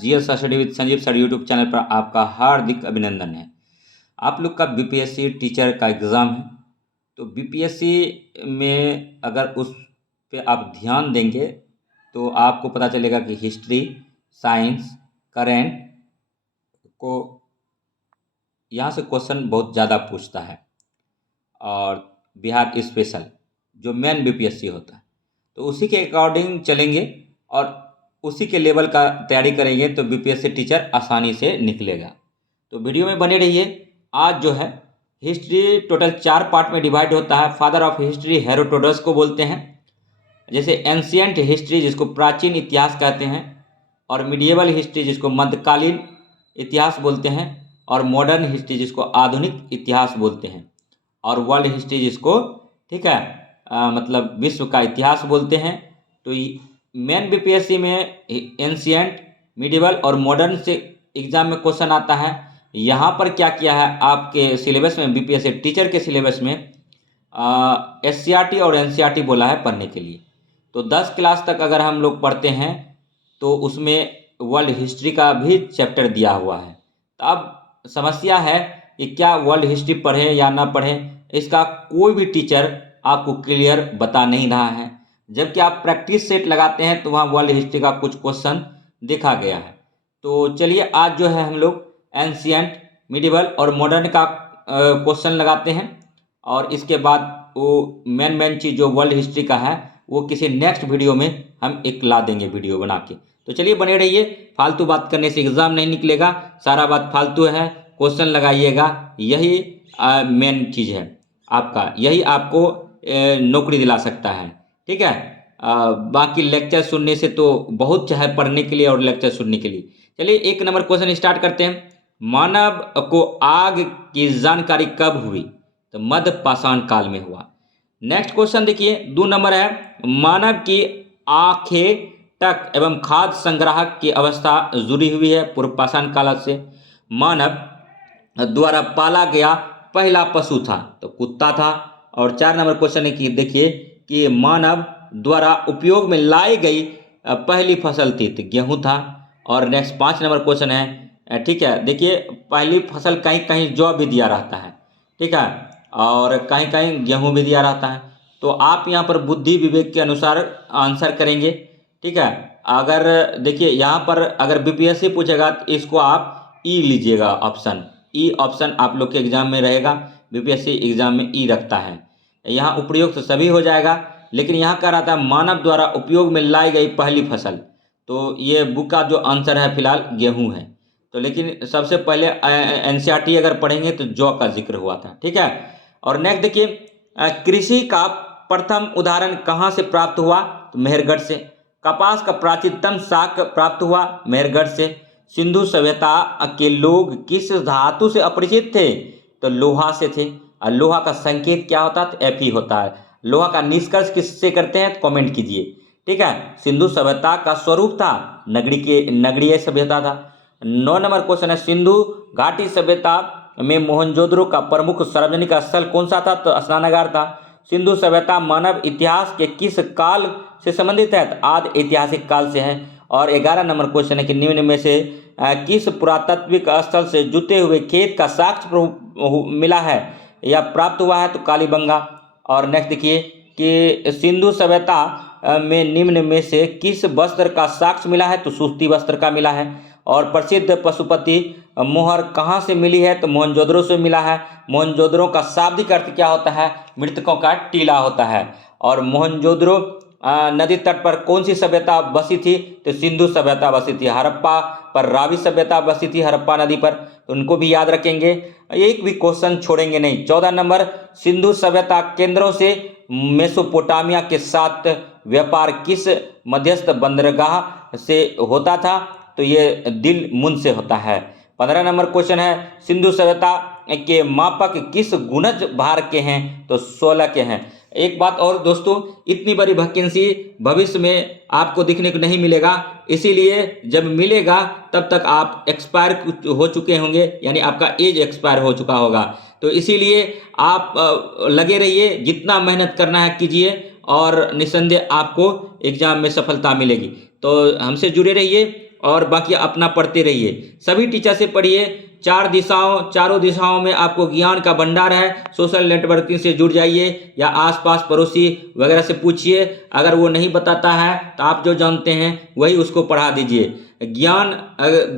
GS study with Sanjeev sir YouTube channel पर आपका हार्दिक अभिनंदन है। आप लोग का बीपीएससी टीचर का एग्ज़ाम है, तो बीपीएससी में अगर उस पे आप ध्यान देंगे तो आपको पता चलेगा कि हिस्ट्री, साइंस, करेंट को यहाँ से क्वेश्चन बहुत ज़्यादा पूछता है। और बिहार स्पेशल जो मेन बीपीएससी होता है, तो उसी के अकॉर्डिंग चलेंगे और उसी के लेवल का तैयारी करेंगे तो बीपीएससी टीचर आसानी से निकलेगा। तो वीडियो में बने रहिए। आज जो है हिस्ट्री टोटल 4 पार्ट में डिवाइड होता है। फादर ऑफ हिस्ट्री हेरोडोटस को बोलते हैं, जैसे एंशियंट हिस्ट्री जिसको प्राचीन इतिहास कहते हैं, और मिडिएवल हिस्ट्री जिसको मध्यकालीन इतिहास बोलते हैं, और मॉडर्न हिस्ट्री जिसको आधुनिक इतिहास बोलते हैं, और वर्ल्ड हिस्ट्री जिसको ठीक है मतलब विश्व का इतिहास बोलते हैं। तो मेन बीपीएससी में एंशियंट, मिडिवल और मॉडर्न से एग्जाम में क्वेश्चन आता है। यहाँ पर क्या किया है आपके सिलेबस में, बीपीएससी टीचर के सिलेबस में एससीईआरटी और एनसीईआरटी बोला है पढ़ने के लिए। तो 10 क्लास तक अगर हम लोग पढ़ते हैं तो उसमें वर्ल्ड हिस्ट्री का भी चैप्टर दिया हुआ है। तो अब समस्या है कि क्या वर्ल्ड हिस्ट्री पढ़ें या ना पढ़ें, इसका कोई भी टीचर आपको क्लियर बता नहीं रहा है। जबकि आप प्रैक्टिस सेट लगाते हैं तो वहाँ वर्ल्ड हिस्ट्री का कुछ क्वेश्चन देखा गया है। तो चलिए आज जो है हम लोग एंशियंट, मिडिवल और मॉडर्न का क्वेश्चन लगाते हैं, और इसके बाद वो मेन चीज़ जो वर्ल्ड हिस्ट्री का है वो किसी नेक्स्ट वीडियो में हम एक ला देंगे वीडियो बना के। तो चलिए बने रहिए, फालतू बात करने से एग्ज़ाम नहीं निकलेगा, सारा बात फालतू है। क्वेश्चन लगाइएगा, यही मेन चीज़ है आपका, यही आपको नौकरी दिला सकता है। ठीक है, बाकी लेक्चर सुनने से तो बहुत है पढ़ने के लिए और लेक्चर सुनने के लिए। चलिए 1 नंबर क्वेश्चन स्टार्ट करते हैं। मानव को आग की जानकारी कब हुई? तो मध्य पाषाण काल में हुआ। नेक्स्ट क्वेश्चन देखिए 2 नंबर है, मानव की आंखें तक एवं खाद्य संग्राहक की अवस्था जुड़ी हुई है पूर्व पाषाण काल से। मानव द्वारा पाला गया पहला पशु था तो कुत्ता था। और 4 नंबर क्वेश्चन है कि देखिए कि मानव द्वारा उपयोग में लाई गई पहली फसल थी तो गेहूं था। और नेक्स्ट 5 नंबर क्वेश्चन है, ठीक है, देखिए पहली फसल कहीं कहीं जौ भी दिया रहता है, ठीक है, और कहीं कहीं गेहूं भी दिया रहता है। तो आप यहाँ पर बुद्धि विवेक के अनुसार आंसर करेंगे। ठीक है, अगर देखिए यहाँ पर अगर बीपीएससी पूछेगा तो इसको आप ई लीजिएगा, ऑप्शन ई ऑप्शन आप लोग के एग्जाम में रहेगा। बीपीएससी एग्जाम में ई रखता है, यहाँ उपयुक्त तो सभी हो जाएगा, लेकिन यहाँ कह रहा था मानव द्वारा उपयोग में लाई गई पहली फसल, तो ये बुक का जो आंसर है फिलहाल गेहूं है। तो लेकिन सबसे पहले एनसीईआरटी अगर पढ़ेंगे तो जौ का जिक्र हुआ था। ठीक है, और नेक्स्ट देखिए कृषि का प्रथम उदाहरण कहाँ से प्राप्त हुआ? तो मेहरगढ़ से। कपास का प्राचीनतम शाक प्राप्त हुआ मेहरगढ़ से। सिंधु सभ्यता के लोग किस धातु से अपरिचित थे? तो लोहा से थे। और लोहा का संकेत क्या होता है? तो एफ ही होता है। लोहा का निष्कर्ष किससे करते हैं? तो कमेंट कीजिए। ठीक है, सिंधु सभ्यता का स्वरूप था नगरीय सभ्यता था। 9 नंबर क्वेश्चन है, सिंधु घाटी सभ्यता में मोहनजोदड़ो का प्रमुख सार्वजनिक स्थल कौन सा था? तो स्नानागार था। सिंधु सभ्यता मानव इतिहास के किस काल से संबंधित है? तो आदि ऐतिहासिक काल से है। और 11 नंबर क्वेश्चन है कि निम्न में से किस पुरातात्विक स्थल से जुते हुए खेत का साक्ष्य मिला है या प्राप्त हुआ है? तो कालीबंगा। और नेक्स्ट देखिए कि सिंधु सभ्यता में निम्न में से किस वस्त्र का साक्ष्य मिला है? तो सूती वस्त्र का मिला है। और प्रसिद्ध पशुपति मोहर कहाँ से मिली है? तो मोहनजोदड़ो से मिला है। मोहनजोदड़ो का शाब्दिक अर्थ क्या होता है? मृतकों का टीला होता है। और मोहनजोदड़ो नदी तट पर कौन सी सभ्यता बसी थी? तो सिंधु सभ्यता बसी थी। हड़प्पा पर रावी सभ्यता बसी थी हड़प्पा नदी पर, तो उनको भी याद रखेंगे, एक भी क्वेश्चन छोड़ेंगे नहीं। 14 नंबर, सिंधु सभ्यता केंद्रों से मेसोपोटामिया के साथ व्यापार किस मध्यस्थ बंदरगाह से होता था? तो ये दिल मुन से होता है। 15 नंबर क्वेश्चन है, सिंधु सभ्यता के मापक किस गुणज भार के हैं? तो 16 के हैं। एक बात और दोस्तों, इतनी बड़ी वैकेंसी भविष्य में आपको दिखने को नहीं मिलेगा, इसीलिए जब मिलेगा तब तक आप एक्सपायर हो चुके होंगे, यानी आपका एज एक्सपायर हो चुका होगा। तो इसीलिए आप लगे रहिए, जितना मेहनत करना है कीजिए और निस्संदेह आपको एग्जाम में सफलता मिलेगी। तो हमसे जुड़े रहिए और बाकी अपना पढ़ते रहिए। सभी टीचर से पढ़िए। चारों दिशाओं में आपको ज्ञान का भंडार है। सोशल नेटवर्किंग से जुड़ जाइए या आसपास पड़ोसी वगैरह से पूछिए। अगर वो नहीं बताता है तो आप जो जानते हैं वही उसको पढ़ा दीजिए। ज्ञान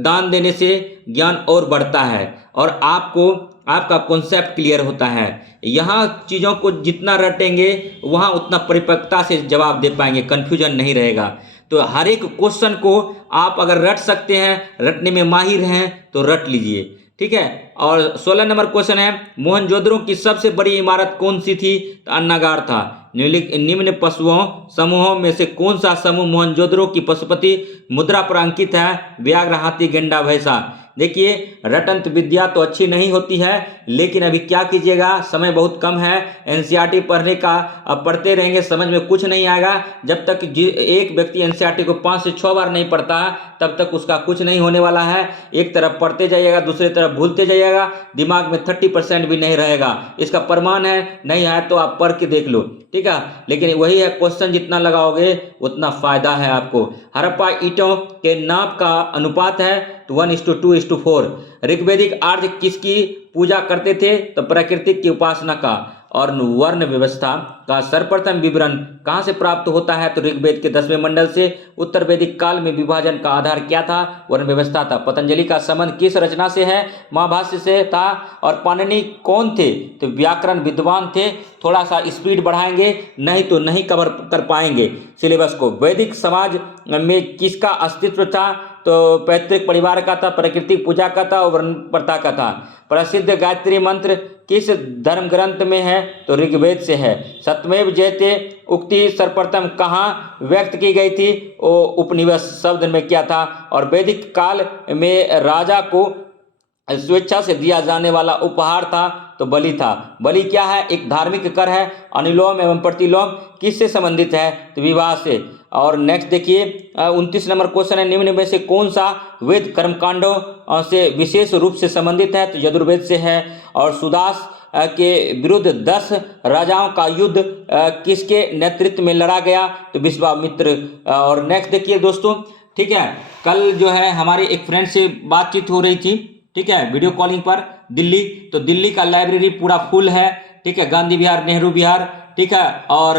दान देने से ज्ञान और बढ़ता है और आपको आपका कॉन्सेप्ट क्लियर होता है। यहाँ चीज़ों को जितना रटेंगे वहाँ उतना परिपक्वता से जवाब दे पाएंगे, कन्फ्यूजन नहीं रहेगा। तो हर एक क्वेश्चन को आप अगर रट सकते हैं, रटने में माहिर हैं तो रट लीजिए, ठीक है। और 16 नंबर क्वेश्चन है, मोहनजोदड़ो की सबसे बड़ी इमारत कौन सी थी? तो अन्नागार था। निम्न पशुओं समूहों में से कौन सा समूह मोहनजोदड़ो की पशुपति मुद्रा पर अंकित है? व्याघ्र, हाथी, गेंडा, भैंसा। देखिए, रटंत विद्या तो अच्छी नहीं होती है, लेकिन अभी क्या कीजिएगा, समय बहुत कम है। एनसीईआरटी पढ़ने का, अब पढ़ते रहेंगे समझ में कुछ नहीं आएगा। जब तक एक व्यक्ति एनसीईआरटी को 5 से 6 बार नहीं पढ़ता तब तक उसका कुछ नहीं होने वाला है। एक तरफ पढ़ते जाइएगा, दूसरी तरफ भूलते जाइएगा, दिमाग में 30% भी नहीं रहेगा। इसका प्रमाण है, नहीं है तो आप पढ़ के देख लो, ठीक है। लेकिन वही है, क्वेश्चन जितना लगाओगे उतना फायदा है आपको। हड़प्पा ईंटों के नाप का अनुपात है तो 1:2:4। ऋग्वैदिक आर्य किसकी पूजा करते थे? तो प्राकृतिक की उपासना का। और वर्ण व्यवस्था का सर्वप्रथम विवरण कहाँ से प्राप्त होता है? तो ऋग्वेद के 10वें मंडल से। उत्तर वैदिक काल में विभाजन का आधार क्या था? वर्ण व्यवस्था था। पतंजलि का संबंध किस रचना से है? महाभाष्य से था। और पाणिनि कौन थे? तो व्याकरण विद्वान थे। थोड़ा सा स्पीड बढ़ाएंगे, नहीं तो नहीं कवर कर पाएंगे सिलेबस को। वैदिक समाज में किसका अस्तित्व था? तो पैतृक परिवार का था, प्राकृतिक पूजा का था और वर्ण प्रथा का था। प्रसिद्ध गायत्री मंत्र किस धर्म ग्रंथ में है? तो ऋग्वेद से है। सत्यमेव जयते उक्ति सर्वप्रथम कहाँ व्यक्त की गई थी? उपनिवेश शब्द में क्या था? और वैदिक काल में राजा को स्वेच्छा से दिया जाने वाला उपहार था तो बलि था। बलि क्या है? एक धार्मिक कर है। अनुलोम एवं प्रतिलोम किससे संबंधित है? तो विवाह से। और नेक्स्ट देखिए, 29 नंबर क्वेश्चन है, निम्न में से कौन सा वेद कर्मकांडों से विशेष रूप से संबंधित है? तो यजुर्वेद से है। और सुदास के विरुद्ध 10 राजाओं का युद्ध किसके नेतृत्व में लड़ा गया? तो विश्वामित्र। और नेक्स्ट देखिए दोस्तों, ठीक है, कल जो है हमारे एक फ्रेंड से बातचीत हो रही थी, ठीक है, वीडियो कॉलिंग पर, दिल्ली। तो दिल्ली का लाइब्रेरी पूरा फुल है, ठीक है, गांधी विहार, नेहरू विहार, ठीक है। और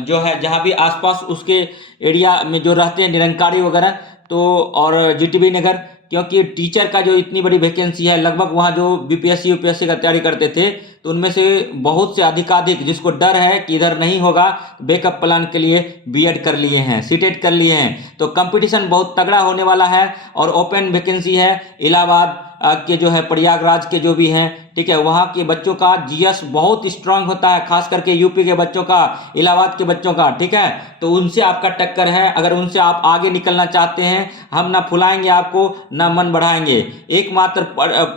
जो है जहाँ भी आसपास उसके एरिया में जो रहते हैं निरंकारी वगैरह, तो और जीटीबी नगर, क्योंकि टीचर का जो इतनी बड़ी वैकेंसी है, लगभग वहाँ जो बीपीएससी यूपीएससी का तैयारी करते थे तो उनमें से बहुत से अधिकाधिक जिसको डर है कि इधर नहीं होगा, बैकअप प्लान के लिए बीएड कर लिए हैं, सीटेट कर लिए हैं। तो कंपटीशन बहुत तगड़ा होने वाला है और ओपन वैकेंसी है। इलाहाबाद के जो है, प्रयागराज के जो भी हैं, ठीक है, वहाँ के बच्चों का जीएस बहुत स्ट्रांग होता है, खास करके यूपी के बच्चों का, इलाहाबाद के बच्चों का, ठीक है। तो उनसे आपका टक्कर है। अगर उनसे आप आगे निकलना चाहते हैं, हम ना फुलाएंगे आपको ना मन बढ़ाएंगे, एकमात्र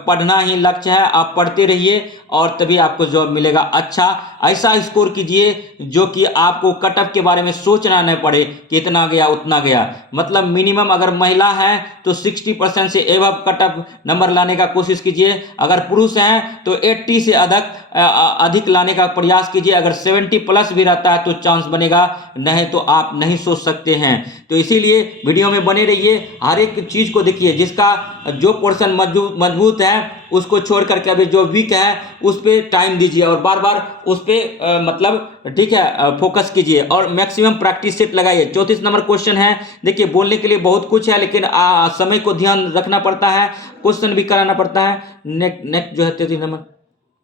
पढ़ना ही लक्ष्य है। आप पढ़ते रहिए और तभी आपको जॉब मिलेगा। अच्छा ऐसा स्कोर कीजिए जो कि आपको कटअप के बारे में सोचना नहीं पड़े कि इतना गया उतना गया। मतलब मिनिमम अगर महिला है तो 60% से एबव कटअप नंबर लाने का कोशिश कीजिए। अगर पुरुष हैं तो 80 से अधिक लाने का प्रयास कीजिए। अगर 70 प्लस भी रहता है तो चांस बनेगा, नहीं तो आप नहीं सोच सकते हैं। तो इसीलिए वीडियो में बने रहिए, हर एक चीज को देखिए। जिसका जो पोर्शन मजबूत है उसको छोड़ करके अभी जो वीक है उस पर टाइम दीजिए और बार बार उस पर मतलब ठीक है फोकस कीजिए और मैक्सिमम प्रैक्टिस सेट लगाइए। 34 नंबर क्वेश्चन है, देखिए बोलने के लिए बहुत कुछ है लेकिन समय को ध्यान रखना पड़ता है, क्वेश्चन भी कराना पड़ता है। नेक्स्ट जो है 33 नंबर,